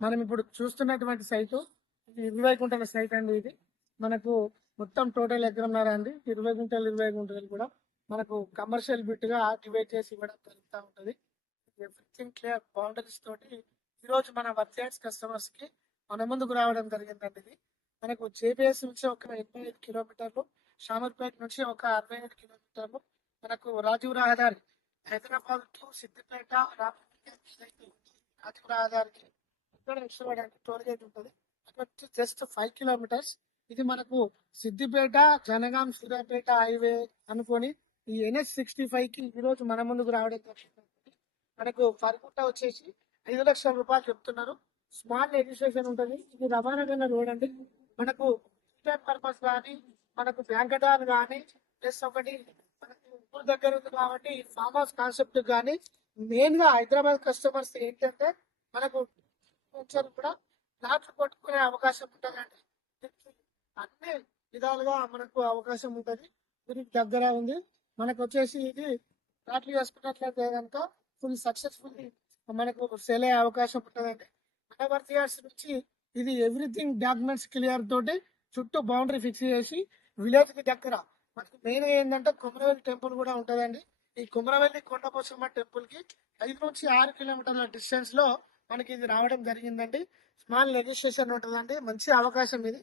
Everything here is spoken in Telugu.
మనం ఇప్పుడు చూస్తున్నటువంటి సైటు ఇది 20 గుంటల సైట్ అండి. ఇది మనకు మొత్తం టోటల్ ఎకరంన్నర అండి. 20 గుంటలు కూడా మనకు కమర్షియల్ బిట్ గా డివైడ్ చేసి ఇవ్వడం జరుగుతూ ఉంటుంది. ఎవ్రీథింగ్ క్లియర్ బౌండరీస్ తోటి ఈ రోజు మన వర్క్ కస్టమర్స్ కి మన ముందుకు రావడం జరిగిందండి. ఇది మనకు జేపీఎస్ నుంచి ఒక 85 కిలోమీటర్లు, షామర్పేట నుంచి ఒక 65 కిలోమీటర్లు, మనకు రాజీవ్ రహదారి హైదరాబాద్ టు సిద్దిపేట రాజీవ్ రహదారికి ఇక్కడ ఇష్టపడడానికి టోల్ గేట్ ఉంటుంది. అక్కడ నుంచి జస్ట్ 5 కిలోమీటర్స్. ఇది మనకు సిద్దిపేట జనగాం సూర్యాపేట హైవే అనుకొని ఈ NH65 కి ఈ రోజు మన ముందుకు రావడం జరిగింది. మనకు పర్గుట్ట వచ్చేసి 5 లక్షల రూపాయలు చెప్తున్నారు. స్మాల్ రిజిస్ట్రేషన్ ఉంటుంది. ఇది రవాణా గల రోడ్ అండి. మనకు పర్పస్ కానీ, మనకు బ్యాంకటాన్ కానీ, ప్లస్ ఒకటి మనకు ఊరు దగ్గర ఉంది కాబట్టి ఫామ్ హౌస్ కాన్సెప్ట్ కానీ, మెయిన్ గా హైదరాబాద్ కస్టమర్స్ ఏంటంటే మనకు ఫ్యూచర్ కూడా ప్లాట్లు కొట్టుకునే అవకాశం ఉంటుందండి. అన్ని విధాలుగా మనకు అవకాశం ఉంటుంది. దీనికి దగ్గర ఉంది. మనకు వచ్చేసి ఇది ప్లాట్లు చేసుకున్నట్లయితే కనుక ఫుల్ సక్సెస్ఫుల్ మనకు సేల్ అయ్యే అవకాశం ఉంటుందండి. మనవర్తి ఇయర్స్ నుంచి ఇది ఎవ్రీథింగ్ డాక్యుమెంట్స్ క్లియర్ తోటి చుట్టూ బౌండరీ ఫిక్స్ చేసి విలేజ్ కి దగ్గర మనకి మెయిన్ ఏంటంటే కుమరవెల్లి టెంపుల్ కూడా ఉంటుందండి. ఈ కుమరవెల్లి కొండపోచమ్మ టెంపుల్ కి 5 నుంచి 6 కిలోమీటర్ల డిస్టెన్స్ లో మనకి ఇది రావడం జరిగిందండి. స్మాల్ రిజిస్ట్రేషన్ ఉంటుందండి. మంచి అవకాశం ఇది.